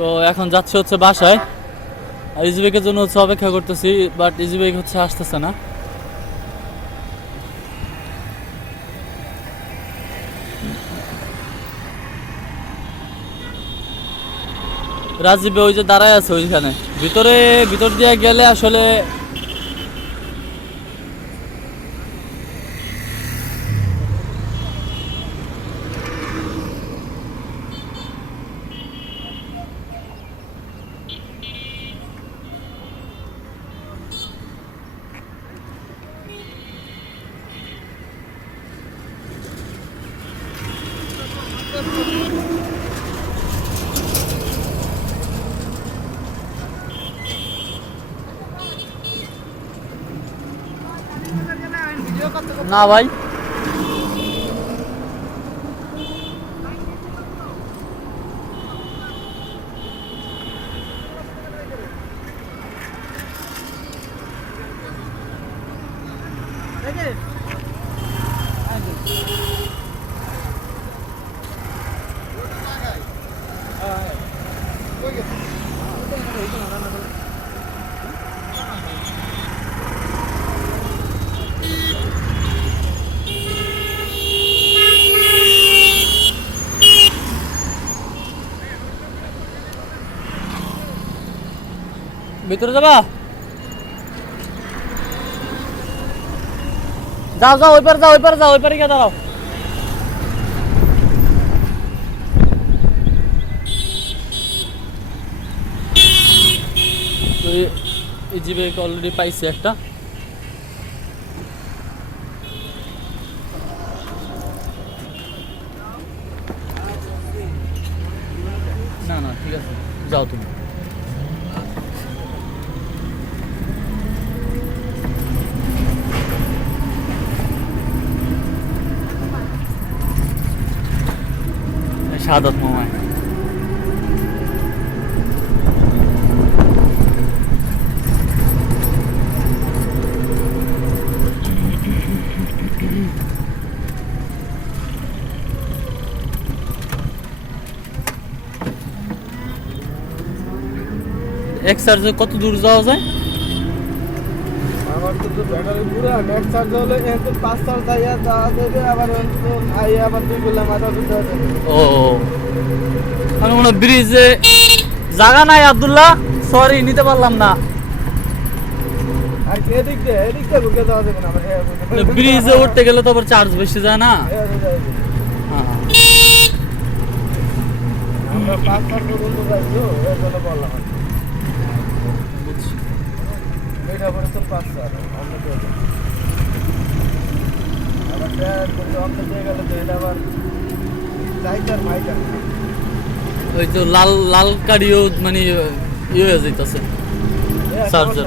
তো এখন যাচ্ছে হচ্ছে বাসায়। আর ইজিবেকের জন্য হচ্ছে অপেক্ষা করতেছি বাট ইজিবেক হচ্ছে আসতেছে না। রাজীবে ওই যে দাঁড়ায় আছে ওইখানে। ভিতরে, ভিতর দিয়ে গেলে আসলে না ভাই। ভিতরে যাবা? যাও যাও ওই পারে যাও ওই পারে যাও ওই পারে গিয়ে দাঁড়াও। এই- জিবে অলরেডি না না, ঠিক আছে। যাও তুমি। শাহাদত মামায় এক চার্জে কত দূর যাওয়া যায় আমার তো তো ব্যাটারি পুরা নেট চার্জ হলে এত পাঁচ চার্জ আইয়া তা দেবে আবার আইয়া আবার দুই বেলা মাথা দিতে ও আমি মনে ব্রিজে জায়গা নাই আব্দুল্লাহ সরি নিতে পারলাম না হ্যাঁ ব্রিজে উঠতে গেলে তো আবার চার্জ বেশি যায় না হ্যাঁ। আমরা পাঁচ জন্য বললাম আর কি। বুঝছি। এটা পরে তো পাঁচ চার অন্য কেউ আবার অন্য গেলে তো এটা আবার মাইটার ওই তো লাল লাল মানে ইয়ে হয়ে যাইতেছে Charger।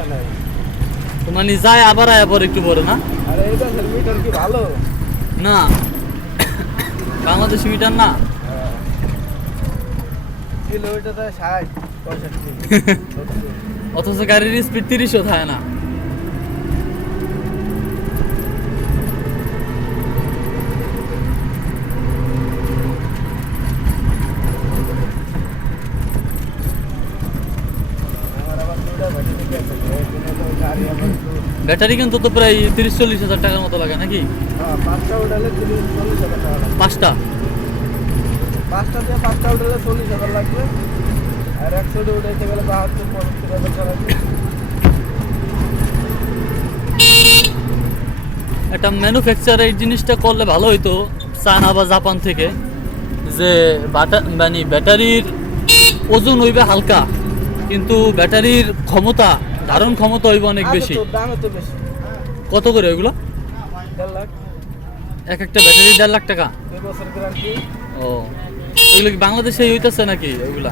তো মানে যায় আবার আয়া পর একটু পরে না? আরে এটা মিটার কি ভালো? না। বাংলাদেশ মিটার না? কিলোমিটার ষাট পঁয়ষট্টি। অথচ গাড়ির স্পিড তিরিশও থাকে না আমার আবার দুইটা ব্যাটারি কিন্তু তো প্রায় তিরিশ চল্লিশ হাজার টাকার মতো লাগে নাকি? হ্যাঁ, পাঁচটা পাঁচটা? পাঁচটা দিয়ে পাঁচটা উঠালে চল্লিশ হাজার লাগবে। আর উঠাইতে গেলে বাহাত্তর পঁচাত্তর হাজার টাকা একটা ম্যানুফ্যাকচার এই জিনিসটা করলে ভালো হইতো চায়না বা জাপান থেকে যে মানে ব্যাটারির ওজন হইবে হালকা। কিন্তু ব্যাটারির ক্ষমতা ধারণ ক্ষমতা হইবে অনেক বেশি। কত করে ওইগুলো? এক একটা ব্যাটারি দেড় লাখ টাকা? ও ওইগুলো কি বাংলাদেশে হইতেছে নাকি ওইগুলা?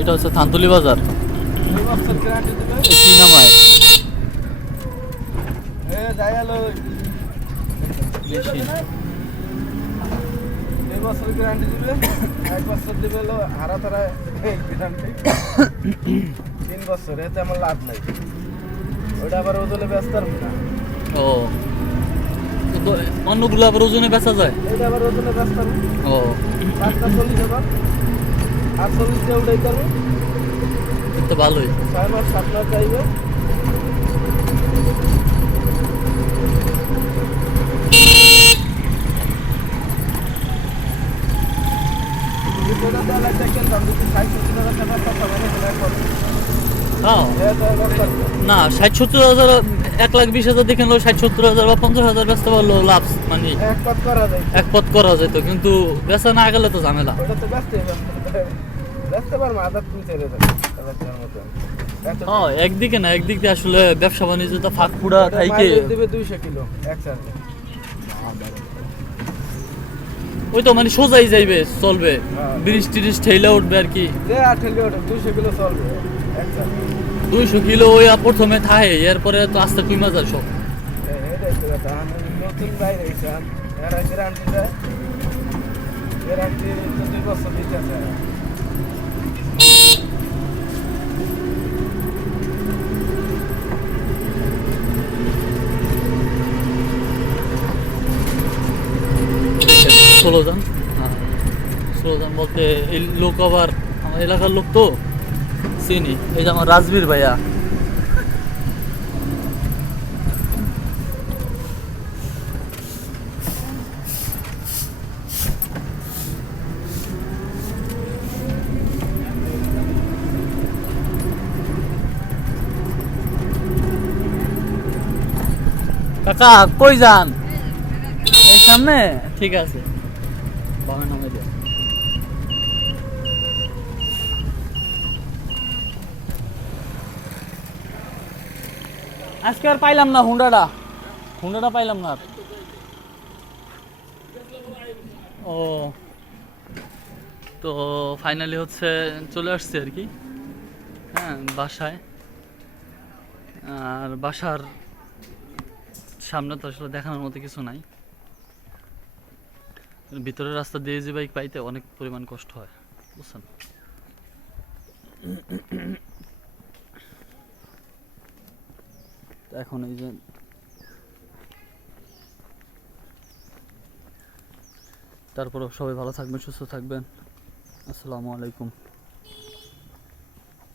এটা হচ্ছে থানতুলি বাজার। কি নাম হয়? মেশিন। বছর গ্যারান্টি দিবে এক বছর দিবে হলো হারা তারা গ্যারান্টি তিন বছর এতে আমার লাভ নাই। ওটা আবার ওজনে ব্যস্ত না। ও। অন্যগুলো আবার ওজনে বেচা যায়? এটা আবার ওজনে ব্যস্ত হবে। ও। পাঁচটা চল্লিশ হাজার আর চল্লিশটা উঠাইতে হবে। তো ভালোই। ছয় মাস সাত মাস যাইবে দুটোটা দেওয়া লাগবে কিনতাম যদি ষাট সত্তর হাজার টাকার কথা বলে সেটা করবে হ্যাঁ এটা তো দরকার নেই। না ষাট সত্তর হাজার এক লাখ বিশ হাজার দেখে নিলো ষাট সত্তর হাজার বা পঞ্চাশ হাজার বেচতে পারল লাভ মানে এক পথ করা যায়। কিন্তু বেচা না গেলে তো ঝামেলা। ব্যস্ত ব্যস্ত হ্যাঁ একদিকে না একদিক দিয়ে আসলে ব্যবসা বাণিজ্য তো ফাঁক পুরা থাইকে দুইশো কিলো একসাথে ওই তো মানে সোজাই যাইবে চলবে। হ্যাঁ। ব্রিজ টিরিজ ঠেলে উঠবে আর কি। ঠেলে ওটা দুইশো কিলো চলবে একসাথে দুইশো কিলো ওই প্রথমে থাহে, এরপরে তো আস্তে কমা যায় সব। স্লোজান হ্যাঁ। স্লোজান বলতে এই লোক আবার, আমার এলাকার লোক তো। চিনি। এই যে আমার রাজবীর ভাইয়া। কাকা কই যান? এই সামনে? ঠিক আছে। বামে নামে আজকে আর পাইলাম না হুন্ডাটা। হুন্ডাটা পাইলাম না। ও। তো ফাইনালি হচ্ছে চলে আসছে আর কি। হ্যাঁ বাসায়। আর বাসার সামনে তো আসলে দেখানোর মতো কিছু নাই। ভিতরের রাস্তা দিয়ে যে বাইক পাইতে অনেক পরিমাণ কষ্ট হয়, বুঝছেন তো এখন এই যে তারপরেও সবাই ভালো থাকবেন সুস্থ থাকবেন। আসসালামু আলাইকুম।